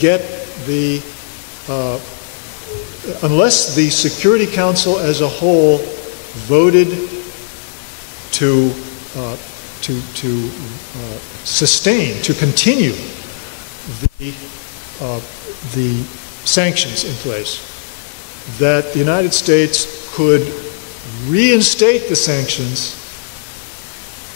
get the, unless the Security Council as a whole voted to sustain, to continue the sanctions in place, that the United States could reinstate the sanctions.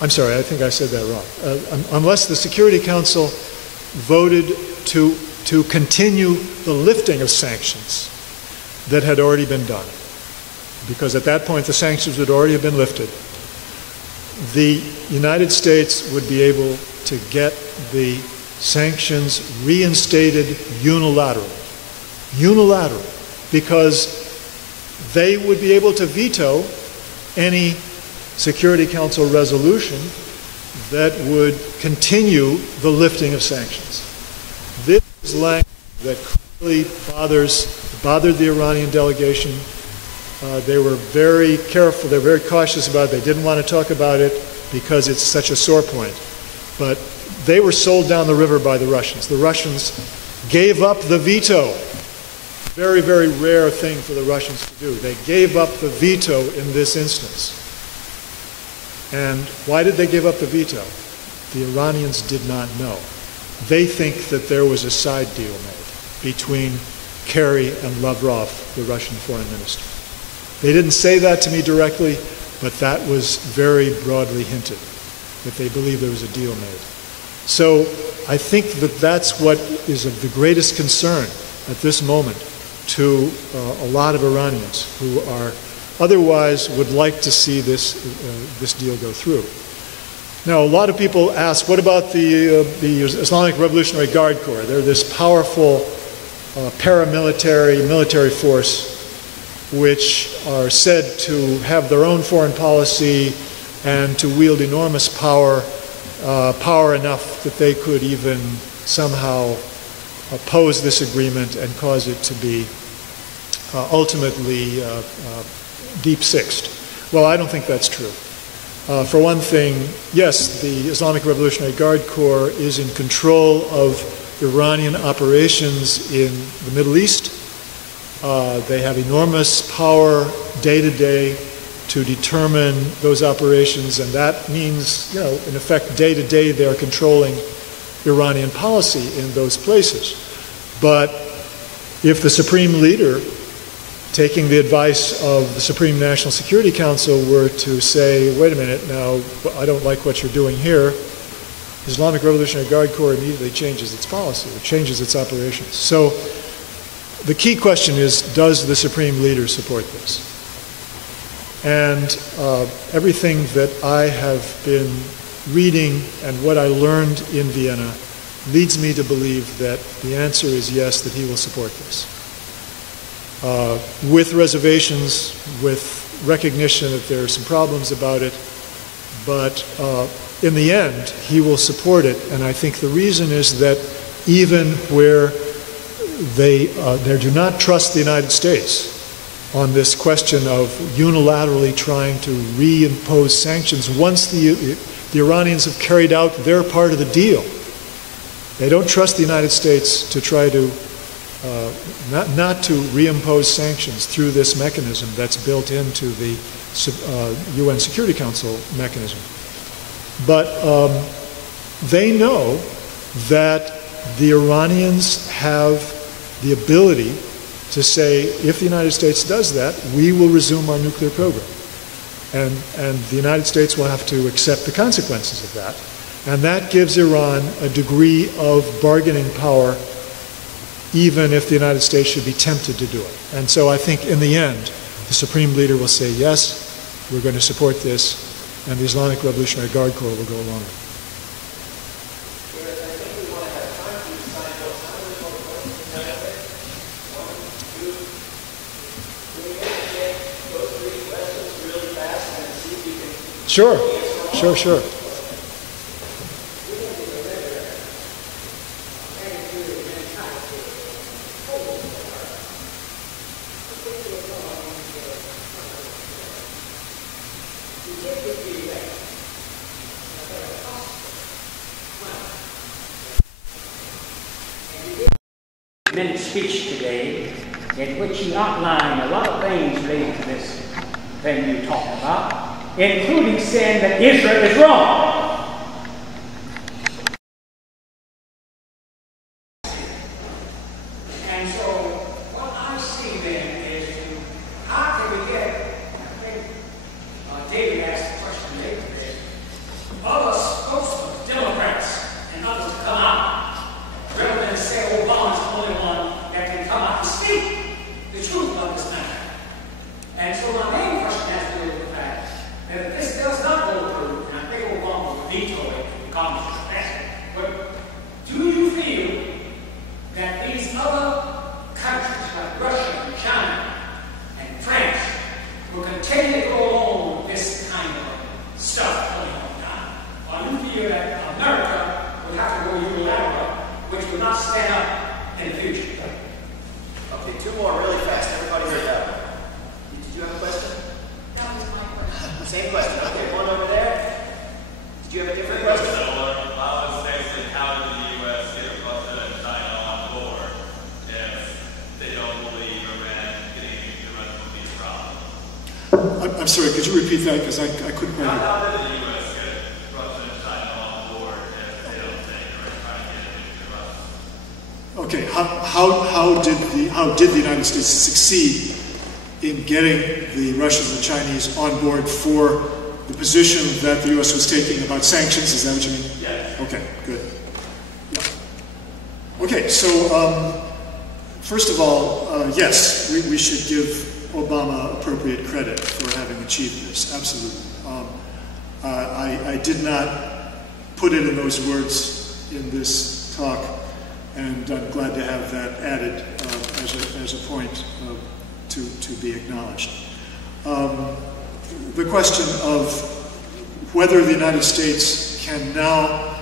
I'm sorry, I think I said that wrong. Unless the Security Council voted to continue the lifting of sanctions that had already been done, because at that point the sanctions would already have been lifted, the United States would be able to get the sanctions reinstated unilaterally, because they would be able to veto any Security Council resolution that would continue the lifting of sanctions. This is language that clearly bothered the Iranian delegation. They were very careful, they were very cautious about it. They didn't want to talk about it because it's such a sore point. But they were sold down the river by the Russians. The Russians gave up the veto. Very, very rare thing for the Russians to do. They gave up the veto in this instance. And why did they give up the veto? The Iranians did not know. They think that there was a side deal made between Kerry and Lavrov, the Russian foreign minister. They didn't say that to me directly, but that was very broadly hinted, that they believed there was a deal made. So I think that that's what is of the greatest concern at this moment to a lot of Iranians who are otherwise would like to see this deal go through. Now, a lot of people ask, what about the Islamic Revolutionary Guard Corps? They're this powerful paramilitary, military force which are said to have their own foreign policy and to wield enormous power, power enough that they could even somehow oppose this agreement and cause it to be ultimately deep-sixed. Well, I don't think that's true. For one thing, yes, the Islamic Revolutionary Guard Corps is in control of Iranian operations in the Middle East. They have enormous power day to day to determine those operations, and that means, you know, in effect, day to day they are controlling Iranian policy in those places. But if the Supreme Leader, taking the advice of the Supreme National Security Council, were to say, wait a minute, now, I don't like what you're doing here, the Islamic Revolutionary Guard Corps immediately changes its policy, it changes its operations. So the key question is, does the Supreme Leader support this? And everything that I have been reading and what I learned in Vienna leads me to believe that the answer is yes, that he will support this. With reservations, with recognition that there are some problems about it, but in the end, he will support it. And I think the reason is that even where they do not trust the United States on this question of unilaterally trying to reimpose sanctions once the Iranians have carried out their part of the deal, they don't trust the United States to try to not to reimpose sanctions through this mechanism that's built into the UN Security Council mechanism. But they know that the Iranians have the ability to say, if the United States does that, we will resume our nuclear program. And the United States will have to accept the consequences of that. And that gives Iran a degree of bargaining power, even if the United States should be tempted to do it. And so I think in the end, the Supreme Leader will say, yes, we're going to support this, and the Islamic Revolutionary Guard Corps will go along with it. Sure. 30-minute speech today in which he outlined a lot of things related to this thing you talked about, including saying that Israel is wrong. And so what I see then is how can we get, I think David asked the question later today, other spokesmen, Democrats and others come out rather than say Obama's the only one that can come out and speak the truth of this matter. And so my main question has to do with the fact that if this does not go through, and I think Obama will veto it if the Congress is passed, but do you feel that these other countries like Russia and China and France will continue to go along with this kind of stuff going on now? Or you feel that America will have to go unilateral, which will not stand up in the future? Okay, two more really fast. Everybody heard that one. Did you have a question? That was my question. Same question. Okay, one over there. Did you have a different question? I was saying, how did the U.S. get Russia and China on board if they don't believe Iran getting the rest of these problems? I'm sorry, could you repeat that? Because I couldn't quite hear. How did the U.S. get Russia and China on board if they don't think Iran trying to get nuclear weapons? Okay, how did the United States succeed in getting the Russians and Chinese on board for the position that the U.S. was taking about sanctions? Is that what you mean? Yes. Okay, good. Yeah. Okay, so first of all, yes, we should give Obama appropriate credit for having achieved this. Absolutely. I did not put it in those words in this talk, and I'm glad to have that added as a point to be acknowledged. The question of whether the United States can now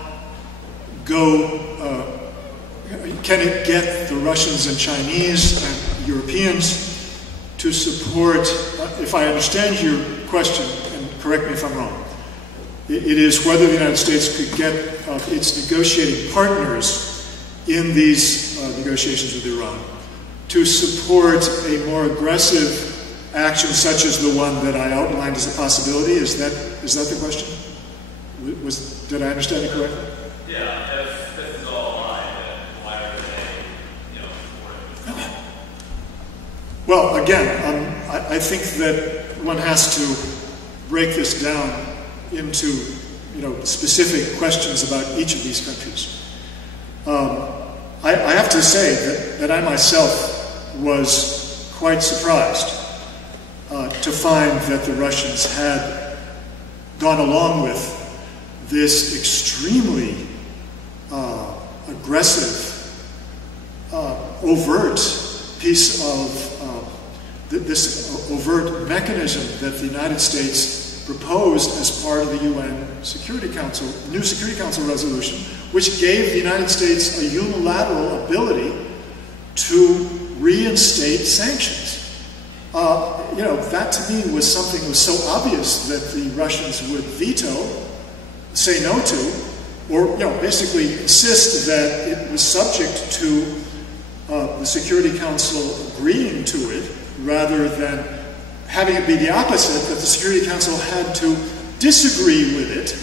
can it get the Russians and Chinese and Europeans to support, if I understand your question, and correct me if I'm wrong, it is whether the United States could get its negotiating partners in these negotiations with Iran to support a more aggressive action such as the one that I outlined as a possibility. Is that the question? Did I understand it correctly? Yeah, if this is all aligned, then why are they, supporting this? Well, again, I think that one has to break this down into, specific questions about each of these countries. I have to say that I myself was quite surprised to find that the Russians had gone along with this extremely aggressive, overt piece of this overt mechanism that the United States proposed as part of the UN Security Council, new Security Council resolution, which gave the United States a unilateral ability to reinstate sanctions. That to me was something that was so obvious that the Russians would veto, say no to, or basically insist that it was subject to the Security Council agreeing to it, rather than having it be the opposite, that the Security Council had to disagree with it,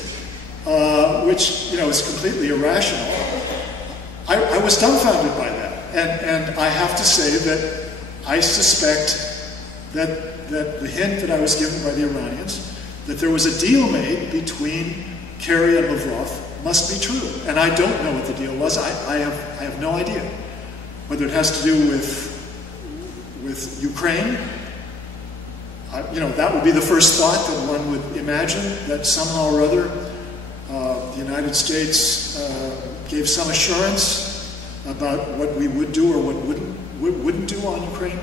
which is completely irrational. I was dumbfounded by that, and I have to say that I suspect that the hint that I was given by the Iranians, that there was a deal made between Kerry and Lavrov, must be true. And I don't know what the deal was. I have no idea. Whether it has to do with Ukraine, that would be the first thought that one would imagine, that somehow or other the United States gave some assurance about what we would do or what wouldn't do on Ukraine.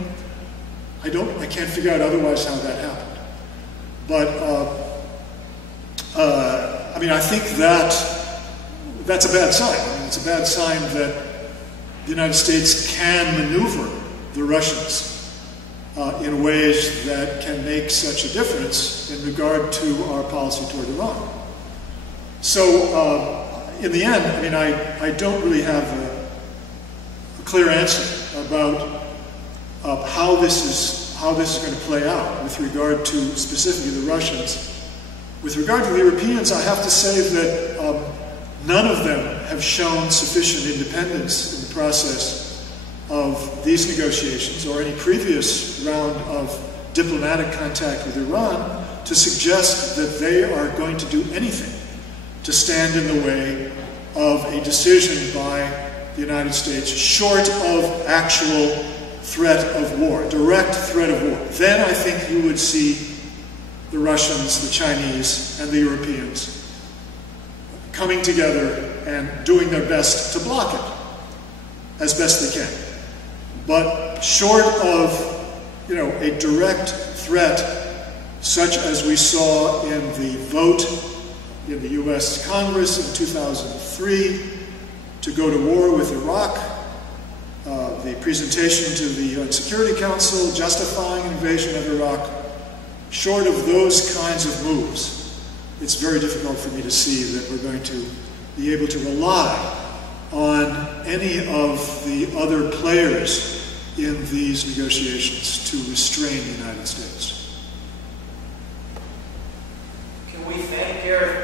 I can't figure out otherwise how that happened. But I think that's a bad sign. It's a bad sign that the United States can maneuver the Russians in ways that can make such a difference in regard to our policy toward Iran. So, in the end, I don't really have a clear answer about how this is going to play out with regard to specifically the Russians. With regard to the Europeans, I have to say that none of them have shown sufficient independence in the process of these negotiations or any previous round of diplomatic contact with Iran to suggest that they are going to do anything to stand in the way of a decision by the United States short of actual threat of war, direct threat of war. Then I think you would see the Russians, the Chinese, and the Europeans coming together and doing their best to block it as best they can. But short of, a direct threat such as we saw in the vote in the U.S. Congress in 2003 to go to war with Iraq, the presentation to the UN Security Council justifying invasion of Iraq, short of those kinds of moves, it's very difficult for me to see that we're going to be able to rely on any of the other players in these negotiations to restrain the United States. Can we thank Gareth